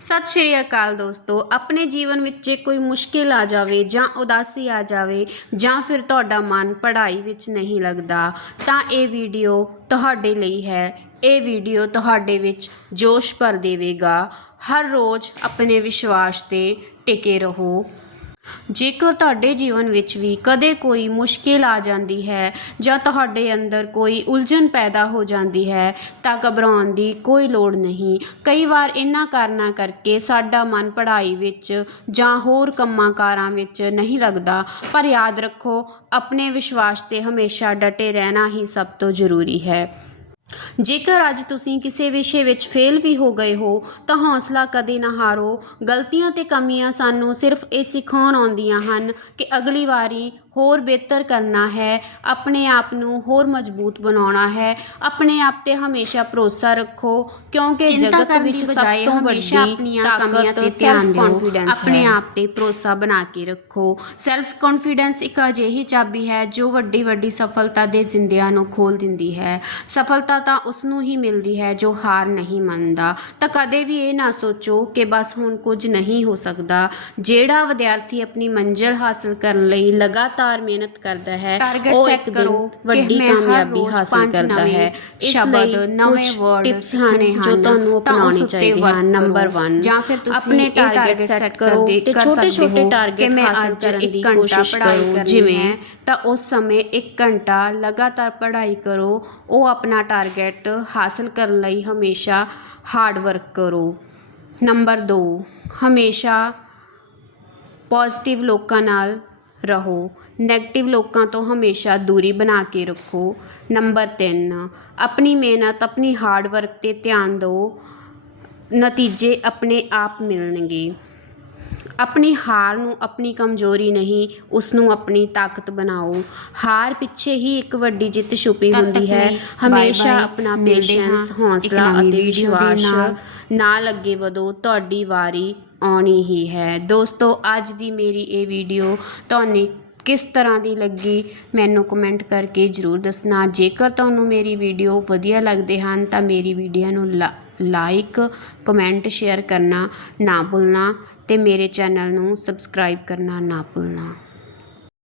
ਸਤਿ ਸ਼੍ਰੀ ਅਕਾਲ ਦੋਸਤੋ, ਆਪਣੇ ਜੀਵਨ ਵਿੱਚ ਜੇ ਕੋਈ ਮੁਸ਼ਕਿਲ ਆ ਜਾਵੇ ਜਾਂ ਉਦਾਸੀ ਆ ਜਾਵੇ ਜਾਂ ਫਿਰ ਤੁਹਾਡਾ ਮਨ ਪੜ੍ਹਾਈ ਵਿੱਚ ਨਹੀਂ ਲੱਗਦਾ, ਤਾਂ ਇਹ ਵੀਡੀਓ ਤੁਹਾਡੇ ਲਈ ਹੈ। ਇਹ ਵੀਡੀਓ ਤੁਹਾਡੇ ਵਿੱਚ ਜੋਸ਼ ਭਰ ਦੇਵੇਗਾ। ਹਰ ਰੋਜ਼ ਆਪਣੇ ਵਿਸ਼ਵਾਸ ਤੇ ਟਿਕੇ ਰਹੋ। ਜੇਕਰ ਤੁਹਾਡੇ ਜੀਵਨ ਵਿੱਚ ਵੀ ਕਦੇ ਕੋਈ ਮੁਸ਼ਕਿਲ ਆ ਜਾਂਦੀ ਹੈ ਜਾਂ ਤੁਹਾਡੇ ਅੰਦਰ ਕੋਈ ਉਲਝਣ ਪੈਦਾ ਹੋ ਜਾਂਦੀ ਹੈ ਤਾਂ ਘਬਰਾਉਣ ਦੀ ਕੋਈ ਲੋੜ ਨਹੀਂ। ਕਈ ਵਾਰ ਇਹਨਾਂ ਕਾਰਨਾਂ ਕਰਕੇ ਸਾਡਾ ਮਨ ਪੜ੍ਹਾਈ ਵਿੱਚ ਜਾਂ ਹੋਰ ਕੰਮਾਂ ਕਾਰਾਂ ਵਿੱਚ ਨਹੀਂ ਲੱਗਦਾ। ਪਰ ਯਾਦ ਰੱਖੋ, ਆਪਣੇ ਵਿਸ਼ਵਾਸ ਤੇ ਹਮੇਸ਼ਾ ਡਟੇ ਰਹਿਣਾ ਹੀ ਸਭ ਤੋਂ ਜ਼ਰੂਰੀ ਹੈ। ਜੇਕਰ ਅੱਜ ਤੁਸੀਂ ਕਿਸੇ ਵਿਸ਼ੇ ਵਿੱਚ ਫੇਲ ਵੀ ਹੋ ਗਏ ਹੋ, ਤਾਂ ਹੌਸਲਾ ਕਦੇ ਨਾ ਹਾਰੋ। ਗਲਤੀਆਂ ਤੇ ਕਮੀਆਂ ਸਾਨੂੰ ਸਿਰਫ ਇਹ ਸਿਖਾਉਣ ਆਉਂਦੀਆਂ ਹਨ ਕਿ ਅਗਲੀ ਵਾਰੀ ਹੋਰ ਬਿਹਤਰ ਕਰਨਾ ਹੈ ਆਪਣੇ ਆਪ ਨੂੰ ਹੋਰ ਮਜ਼ਬੂਤ ਬਣਾਉਣਾ ਹੈ। ਆਪਣੇ ਆਪ ਤੇ ਹਮੇਸ਼ਾ ਭਰੋਸਾ ਰੱਖੋ ਕਿਉਂਕਿ ਜਗਤ ਵਿੱਚ ਸਭ ਤੋਂ ਵੱਡੀ ਆਪਣੀਆਂ ਕਮੀਆਂ ਤੇ ਧਿਆਨ ਦਿਓ। ਆਪਣੇ। ਆਪ ਤੇ ਭਰੋਸਾ ਬਣਾ ਕੇ ਰੱਖੋ। ਸੈਲਫ ਕੌਨਫੀਡੈਂਸ ਇੱਕ ਅਜਿਹੀ ਚਾਬੀ ਹੈ ਜੋ ਵੱਡੀ ਵੱਡੀ ਸਫਲਤਾ ਦੇ ਜ਼ਿੰਦਿਆਂ ਨੂੰ ਖੋਲ ਦਿੰਦੀ ਹੈ। ਸਫਲਤਾ ਤਾਂ ਉਸ ਨੂੰ ਹੀ ਮਿਲਦੀ ਹੈ ਜੋ ਹਾਰ ਨਹੀਂ ਮੰਨਦਾ। ਤਾਂ ਕਦੇ ਵੀ ਇਹ ਨਾ ਸੋਚੋ ਕਿ ਬਸ ਹੁਣ ਕੁਝ ਨਹੀਂ ਹੋ ਸਕਦਾ। ਜਿਹੜਾ ਵਿਦਿਆਰਥੀ ਆਪਣੀ ਮੰਜ਼ਿਲ ਹਾਸਲ ਕਰਨ ਲਈ ਲਗਾਤਾਰ ਮਿਹਨਤ ਕਰਦਾ ਹੈ। ਉਹ ਇੱਕ ਦਿਨ ਵੱਡੀ ਕਾਮਯਾਬੀ ਹਾਸਲ ਕਰਦਾ ਹੈ। ਇਸ ਲਈ ਨਵੇਂ ਸਿੱਖਣੇ ਹਨ ਜੋ ਹਨ, ਤੁਹਾਨੂੰ ਅਪਣਾਉਣੇ ਚਾਹੀਦੇ ਹਨ। ਨੰਬਰ ਕਰੋ। 1 ਜਾਂ ਫਿਰ ਤੁਸੀਂ ਆਪਣੇ ਟਾਰਗੇਟ ਸੈੱਟ ਕਰੋ ਤੇ ਕਰ ਛੋਟੇ ਸਕਦੇ ਛੋਟੇ ਹੋ ਟਾਰਗੇਟ ਹਾਸਲ ਕਰਨ ਦੀ ਕੋਸ਼ਿਸ਼ ਕਰੋ। ਜਿਵੇਂ। ਤਾਂ ਉਸ ਸਮੇਂ 1 ਘੰਟਾ ਲਗਾਤਾਰ ਪੜ੍ਹਾਈ ਕਰੋ। ਉਹ ਆਪਣਾ ਟਾਰਗੇਟ ਹਾਸਲ ਕਰਨ ਲਈ ਹਮੇਸ਼ਾ ਹਾਰਡ ਵਰਕ ਕਰੋ। ਨੰਬਰ 2 ਹਮੇਸ਼ਾ ਪੋਜ਼ਿਟਿਵ ਲੋਕਾਂ ਨਾਲ ਰਹੋ। 네ਗੇਟਿਵ ਲੋਕਾਂ ਤੋਂ ਹਮੇਸ਼ਾ ਦੂਰੀ ਬਣਾ ਕੇ ਰੱਖੋ। ਨੰਬਰ 3 ਆਪਣੀ ਮਿਹਨਤ ਆਪਣੀ ਹਾਰਡ ਵਰਕ ਤੇ ਧਿਆਨ ਦਿਓ। ਨਤੀਜੇ ਆਪਣੇ ਆਪ ਮਿਲਣਗੇ। ਆਪਣੀ ਹਾਰ ਨੂੰ ਆਪਣੀ ਕਮਜ਼ੋਰੀ ਨਹੀਂ ਉਸ ਨੂੰ ਆਪਣੀ ਤਾਕਤ ਬਣਾਓ। ਹਾਰ ਪਿੱਛੇ ਹੀ ਇੱਕ ਵੱਡੀ ਜਿੱਤ ਛੁਪੀ ਹੁੰਦੀ ਹੈ। ਹਮੇਸ਼ਾ ਆਪਣਾ ਪੇਸ਼ੈਂਸ ਹੌਸਲਾ ਅਤੇ ਵਿਸ਼ਵਾਸ ਨਾਲ। ਨਾਲ ਅੱਗੇ ਵਧੋ, ਤੁਹਾਡੀ ਵਾਰੀ ਆਉਣੀ ਹੀ ਹੈ ਦੋਸਤੋ, ਅੱਜ ਦੀ ਮੇਰੀ ਇਹ ਵੀਡੀਓ ਤੁਹਾਨੂੰ ਕਿਸ ਤਰ੍ਹਾਂ ਦੀ ਲੱਗੀ, ਮੈਨੂੰ ਕਮੈਂਟ ਕਰਕੇ ਜਰੂਰ ਦੱਸਣਾ ਜੇਕਰ ਤੁਹਾਨੂੰ ਮੇਰੀ ਵੀਡੀਓ ਵਧੀਆ ਲੱਗਦੇ ਹਨ, ਤਾਂ ਮੇਰੀ ਵੀਡੀਓ ਨੂੰ ਲਾ- ਲਾਈਕ ਕਮੈਂਟ ਸ਼ੇਅਰ ਕਰਨਾ ਨਾ ਭੁੱਲਣਾ ਤੇ ਮੇਰੇ ਚੈਨਲ ਨੂੰ ਸਬਸਕ੍ਰਾਈਬ ਕਰਨਾ ਨਾ ਭੁੱਲਣਾ